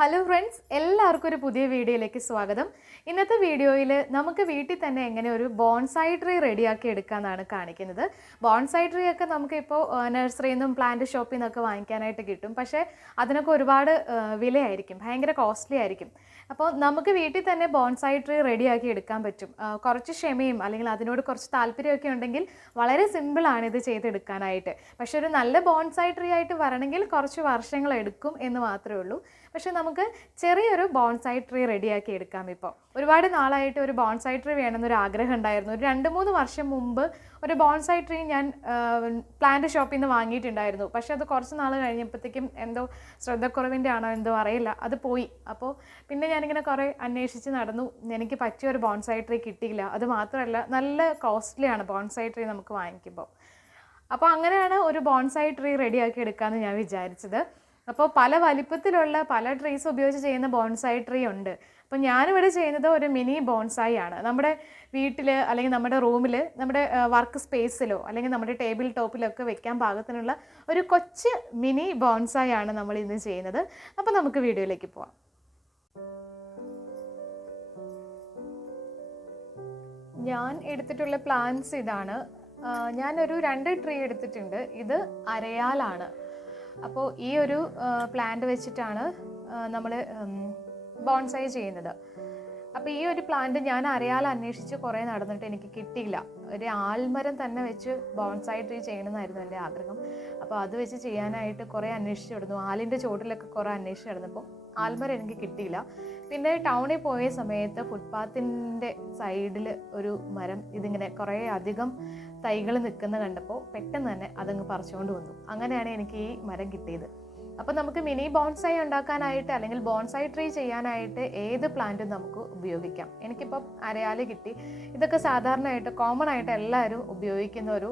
Hello friends, എല്ലാവർക്കും ഒരു പുതിയ വീഡിയോയിലേക്ക് സ്വാഗതം. ഇന്നത്തെ വീഡിയോയിൽ നമുക്ക് വീട്ടിൽ തന്നെ എങ്ങനെ ഒരു ബോൺസായി ട്രീ റെഡിയാക്കി എടുക്കാമെന്നാണ് കാണിക്കുന്നത്. ബോൺസായി ട്രീ ഒക്കെ നമുക്കിപ്പോൾ നഴ്സറിയിൽ നിന്നും പ്ലാന്റ് ഷോപ്പിൽ നിന്നൊക്കെ വാങ്ങിക്കാനായിട്ട് കിട്ടും. പക്ഷേ അതിനൊക്കെ ഒരുപാട് വിലയായിരിക്കും, ഭയങ്കര കോസ്റ്റ്ലി ആയിരിക്കും. അപ്പോൾ നമുക്ക് വീട്ടിൽ തന്നെ ബോൺസായി ട്രീ റെഡിയാക്കി എടുക്കാൻ പറ്റും. കുറച്ച് ക്ഷമയും അല്ലെങ്കിൽ അതിനോട് കുറച്ച് താല്പര്യമൊക്കെ ഉണ്ടെങ്കിൽ വളരെ സിമ്പിളാണ് ഇത് ചെയ്തെടുക്കാനായിട്ട്. പക്ഷേ ഒരു നല്ല ബോൺസായി ട്രീ ആയിട്ട് വരണമെങ്കിൽ കുറച്ച് വർഷങ്ങൾ എടുക്കും എന്ന് മാത്രമേ ഉള്ളൂ. പക്ഷേ നമുക്ക് ചെറിയൊരു ബോൺസായി ട്രീ റെഡിയാക്കി എടുക്കാം. ഇപ്പോൾ ഒരുപാട് നാളായിട്ട് ഒരു ബോൺസായി ട്രീ വേണമെന്നൊരു ആഗ്രഹം ഉണ്ടായിരുന്നു. ഒരു 2-3 വർഷം മുമ്പ് ഒരു ബോൺസായി ട്രീ ഞാൻ പ്ലാന്റ് ഷോപ്പിൽ നിന്ന് വാങ്ങിയിട്ടുണ്ടായിരുന്നു. പക്ഷേ അത് കുറച്ച് നാൾ കഴിഞ്ഞപ്പോഴത്തേക്കും എന്തോ ശ്രദ്ധക്കുറവിൻ്റെ ആണോ എന്തോ അറിയില്ല, അത് പോയി. അപ്പോൾ പിന്നെ ഞാനിങ്ങനെ കുറേ അന്വേഷിച്ച് നടന്നു. എനിക്ക് പറ്റിയൊരു ബോൺസായി ട്രീ കിട്ടിയില്ല. അത് മാത്രമല്ല, നല്ല കോസ്റ്റ്ലിയാണ് ബോൺസായി ട്രീ നമുക്ക് വാങ്ങിക്കുമ്പോൾ. അപ്പോൾ അങ്ങനെയാണ് ഒരു ബോൺസായി ട്രീ റെഡിയാക്കി എടുക്കാമെന്ന് ഞാൻ വിചാരിച്ചത്. അപ്പോൾ പല വലിപ്പത്തിലുള്ള പല ട്രീസ് ഉപയോഗിച്ച് ചെയ്യുന്ന ബോൺസായി ട്രീ ഉണ്ട്. അപ്പോൾ ഞാനിവിടെ ചെയ്യുന്നത് ഒരു മിനി ബോൺസായി ആണ്. നമ്മുടെ വീട്ടിൽ അല്ലെങ്കിൽ നമ്മുടെ റൂമിൽ, നമ്മുടെ വർക്ക് സ്പേസിലോ അല്ലെങ്കിൽ നമ്മുടെ ടേബിൾ ടോപ്പിലൊക്കെ വെക്കാൻ പാകത്തിനുള്ള ഒരു കൊച്ചു മിനി ബോൺസായി ആണ് നമ്മൾ ഇന്ന് ചെയ്യുന്നത്. അപ്പോൾ നമുക്ക് വീഡിയോയിലേക്ക് പോവാം. ഞാൻ എടുത്തിട്ടുള്ള പ്ലാന്റ്സ് ഇതാണ്. ഞാനൊരു 2 ട്രീ എടുത്തിട്ടുണ്ട്. ഇത് അരയാലാണ്. അപ്പോൾ ഈ ഒരു പ്ലാന്റ് വെച്ചിട്ടാണ് നമ്മൾ ബോൺസായി ചെയ്യുന്നത്. അപ്പോൾ ഈ ഒരു പ്ലാന്റ് ഞാൻ അരയാൽ അന്വേഷിച്ച് കുറേ നടന്നിട്ട് എനിക്ക് കിട്ടിയില്ല. ഒരു ആൽമരം തന്നെ വെച്ച് ബോൺസായി ട്രീ ചെയ്യണമെന്നായിരുന്നു എൻ്റെ ആഗ്രഹം. അപ്പോൾ അത് വെച്ച് ചെയ്യാനായിട്ട് കുറേ അന്വേഷിച്ച് നടന്നു. ആലിൻ്റെ ചോട്ടിലൊക്കെ കുറേ അന്വേഷിച്ച് നടന്നപ്പോൾ ആൽമരം എനിക്ക് കിട്ടിയില്ല. പിന്നെ ടൗണിൽ പോയ സമയത്ത് ഫുട്പാത്തിൻ്റെ സൈഡിൽ ഒരു മരം ഇതിങ്ങനെ കുറേ അധികം തൈകൾ നിൽക്കുന്ന കണ്ടപ്പോൾ പെട്ടെന്ന് തന്നെ അതങ്ങ് പറിച്ചുകൊണ്ട് വന്നു. അങ്ങനെയാണ് എനിക്ക് ഈ മരം കിട്ടിയത്. അപ്പോൾ നമുക്ക് മിനി ബോൺസായി ഉണ്ടാക്കാനായിട്ട് അല്ലെങ്കിൽ ബോൺസായി ട്രീ ചെയ്യാനായിട്ട് ഏത് പ്ലാന്റും നമുക്ക് ഉപയോഗിക്കാം. എനിക്കിപ്പം അരയാൽ കിട്ടി. ഇതൊക്കെ സാധാരണയായിട്ട് കോമൺ ആയിട്ട് എല്ലാവരും ഉപയോഗിക്കുന്ന ഒരു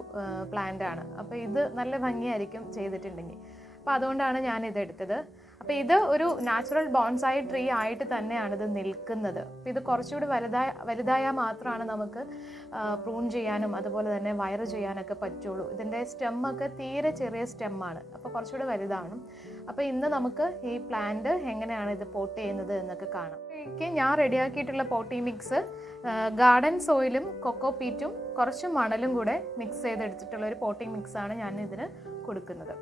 പ്ലാന്റാണ്. അപ്പോൾ ഇത് നല്ല ഭംഗിയായിരിക്കും ചെയ്തിട്ടുണ്ടെങ്കിൽ. അപ്പോൾ അതുകൊണ്ടാണ് ഞാനിതെടുത്തത്. അപ്പോൾ ഇത് ഒരു നാച്ചുറൽ ബോൺസായി ട്രീ ആയിട്ട് തന്നെയാണ് ഇത് നിൽക്കുന്നത്. അപ്പോൾ ഇത് കുറച്ചുകൂടി വലുതായാൽ മാത്രമാണ് നമുക്ക് പ്രൂൺ ചെയ്യാനും അതുപോലെ തന്നെ വയറ് ചെയ്യാനൊക്കെ പറ്റുള്ളൂ. ഇതിൻ്റെ സ്റ്റെമ്മൊക്കെ തീരെ ചെറിയ സ്റ്റെമ്മാണ്, അപ്പോൾ കുറച്ചുകൂടി വലുതാണ്. അപ്പോൾ ഇന്ന് നമുക്ക് ഈ പ്ലാന്റ് എങ്ങനെയാണ് ഇത് പോട്ട് ചെയ്യുന്നത് എന്നൊക്കെ കാണാം. ഞാൻ റെഡിയാക്കിയിട്ടുള്ള പോട്ടി മിക്സ് ഗാർഡൻ സോയിലും കൊക്കോ പീറ്റും കുറച്ച് മണലും കൂടെ മിക്സ് ചെയ്തെടുത്തിട്ടുള്ള ഒരു പോട്ടിംഗ് മിക്സാണ് ഞാൻ ഇതിന് കൊടുക്കുന്നത്.